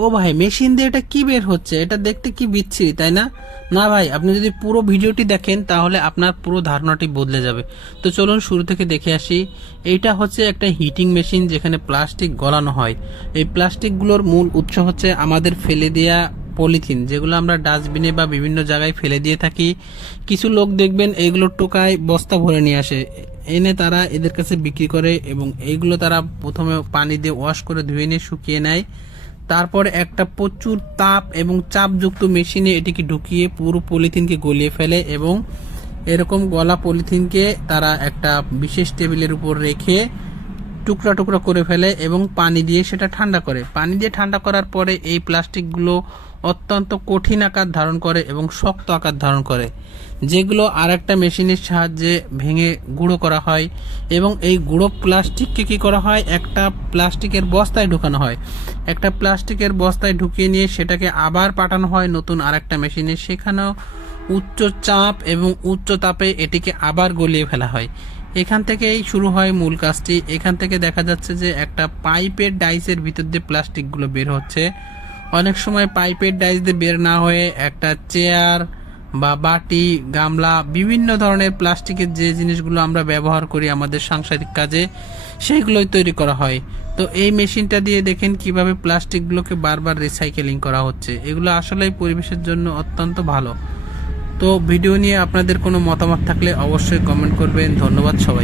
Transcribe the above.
ও ভাই মেশিন দিয়ে এটা কি বের হচ্ছে? এটা দেখতে কি বিচ্ছিরি, তাই না? না ভাই, আপনি যদি পুরো ভিডিওটি দেখেন, তাহলে আপনার পুরো ধারণাটি বদলে যাবে। তো চলুন শুরু থেকে দেখে আসি। এইটা হচ্ছে একটা হিটিং মেশিন যেখানে প্লাস্টিক গলানো হয়। এই প্লাস্টিকগুলোর মূল উৎস হচ্ছে আমাদের ফেলে দেয়া পলিথিন, যেগুলো আমরা ডাস্টবিনে বা বিভিন্ন জায়গায় ফেলে দিয়ে থাকি। কিছু লোক দেখবেন এইগুলো টোকায় বস্তা ভরে নিয়ে আসে। এনে তারা এদের কাছে বিক্রি করে এবং এইগুলো তারা প্রথমে পানি দিয়ে ওয়াশ করে ধুয়ে নিয়ে শুকিয়ে নেয়। তারপর একটা প্রচুর তাপ এবং চাপযুক্ত মেশিনে এটিকে ঢুকিয়ে পুরো পলিথিনকে গলিয়ে ফেলে এবং এরকম গলা পলিথিনকে তারা একটা বিশেষ টেবিলের উপর রেখে টুকরা টুকরা করে ফেলে এবং পানি দিয়ে সেটা ঠান্ডা করে। পানি দিয়ে ঠান্ডা করার পরে এই প্লাস্টিকগুলো অত্যন্ত কঠিন আকার ধারণ করে এবং শক্ত আকার ধারণ করে, যেগুলো আর একটা মেশিনের সাহায্যে ভেঙে গুঁড়ো করা হয় এবং এই গুঁড়ো প্লাস্টিককে কী করা হয়? একটা প্লাস্টিকের বস্তায় ঢুকানো হয়। একটা প্লাস্টিকের বস্তায় ঢুকিয়ে নিয়ে সেটাকে আবার পাঠানো হয় নতুন আর একটা মেশিনে। সেখানেও উচ্চ চাপ এবং উচ্চ তাপে এটিকে আবার গলিয়ে ফেলা হয়। এখান থেকেই শুরু হয় মূল কাজটি। এখান থেকে দেখা যাচ্ছে যে একটা পাইপের ডাইসের ভিতর দিয়ে প্লাস্টিকগুলো বের হচ্ছে। অনেক সময় পাইপের ডাইস দিয়ে বের না হয়ে একটা চেয়ার বা বাটি, গামলা, বিভিন্ন ধরনের প্লাস্টিকের যে জিনিসগুলো আমরা ব্যবহার করি আমাদের সাংসারিক কাজে, সেইগুলোই তৈরি করা হয়। তো এই মেশিনটা দিয়ে দেখেন কীভাবে প্লাস্টিকগুলোকে বারবার রিসাইকেলিং করা হচ্ছে। এগুলো আসলেই পরিবেশের জন্য অত্যন্ত ভালো। তো ভিডিও নিয়ে আপনাদের কোনো মতামত থাকলে অবশ্যই কমেন্ট করবেন। ধন্যবাদ সবাই